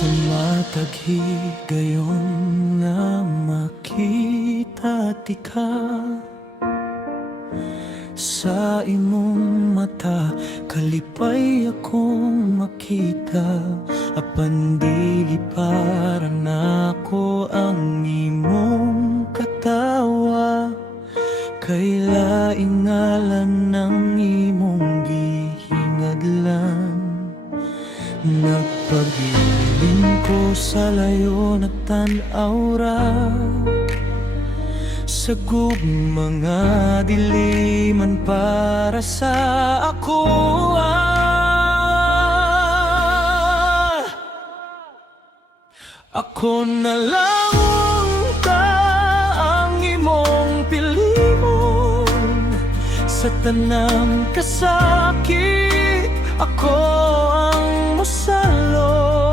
Sa matag higayon nga makita ti ka, sa imong mata kalipay akong makita. Apan dili para nako ang imong katawa, kay laing ngalan ng imong gihingadlan. Nagpagiling ko sa layo, nagtanaw ra sa mga diliman para sa ako. Ako na lang unta ang imong pilimon, sa tanang kasakit ako ang musalo.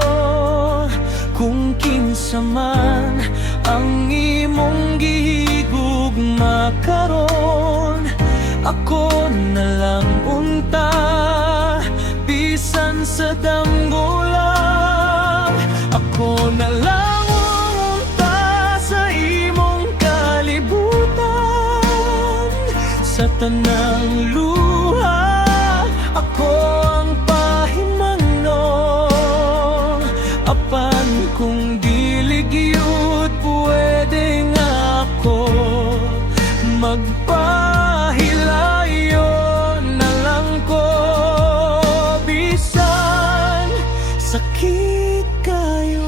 Kung kinsa man ang imong gihigugma karon, ako na lang unta bisan sa damgo lang. Ako na lang unta sa imong kalibutan, sa tanang luha ako ang pahimangnon. Apan kung dili gyud pwede nga ako magpahilayo na lang ko, bisan sakit kayo.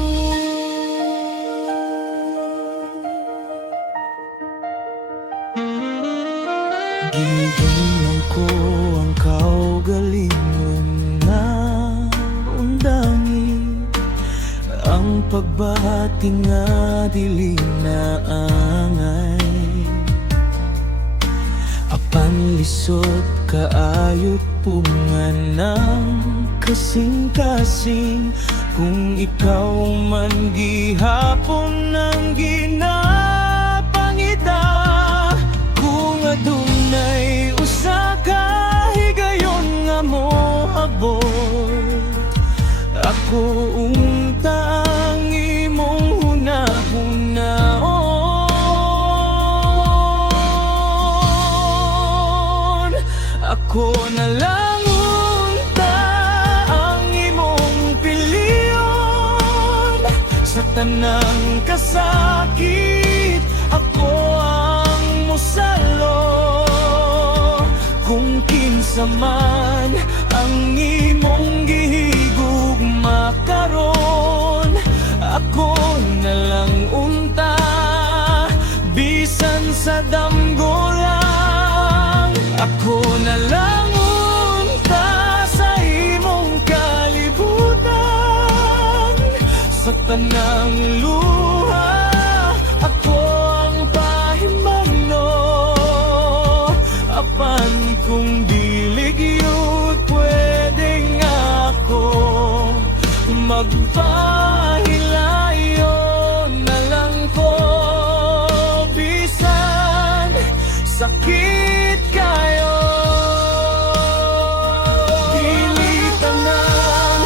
Giginan ko ang kaugalingon na undangi, ang pagbati nga dili na angay. Apan lisod kaayot pungan ng kasing-kasing, kung ikaw man gihapon ng ginapangita. Kung adunay usa ka higayon nga moabot, ako unta ang imong hunahunahon. Ako na lang unta ang imong piliyon, sa tanang kasakit ako ang musalo. Kung kinsa man ang imong gihigugma karon, ako na lang unta bisan sa damgo lang. Ako na lang unta sa imong kalibutan, sa tanang luha ako ang pahimangno. Apan kung dili gyud pwede nga ako magpahilayo na lang ko, bisan sakit kayo. Dili tanan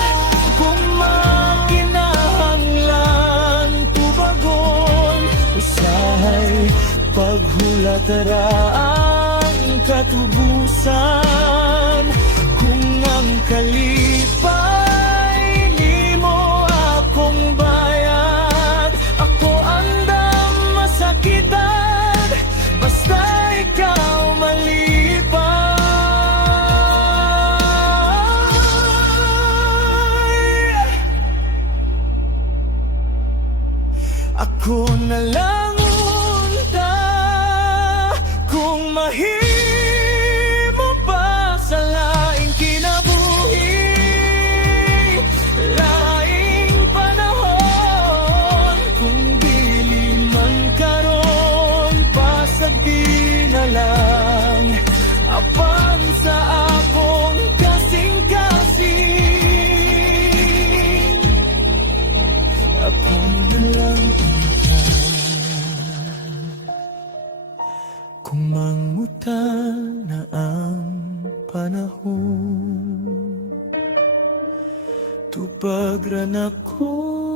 kung makinahanglan tubagon, usahay paghulatara ang katubusan. Kung ang kalipay nimo akong bayad, ako andam masakitan basta ikaw malipay. Ako na lang unta kung mahimo pa sa laing kinabuhi, laing panahon. Kung dili man karon pasag di na lang, apan sa akong kasing-kasing, ako na lang unta. Kung manguta na ang panahon, tupag ran ako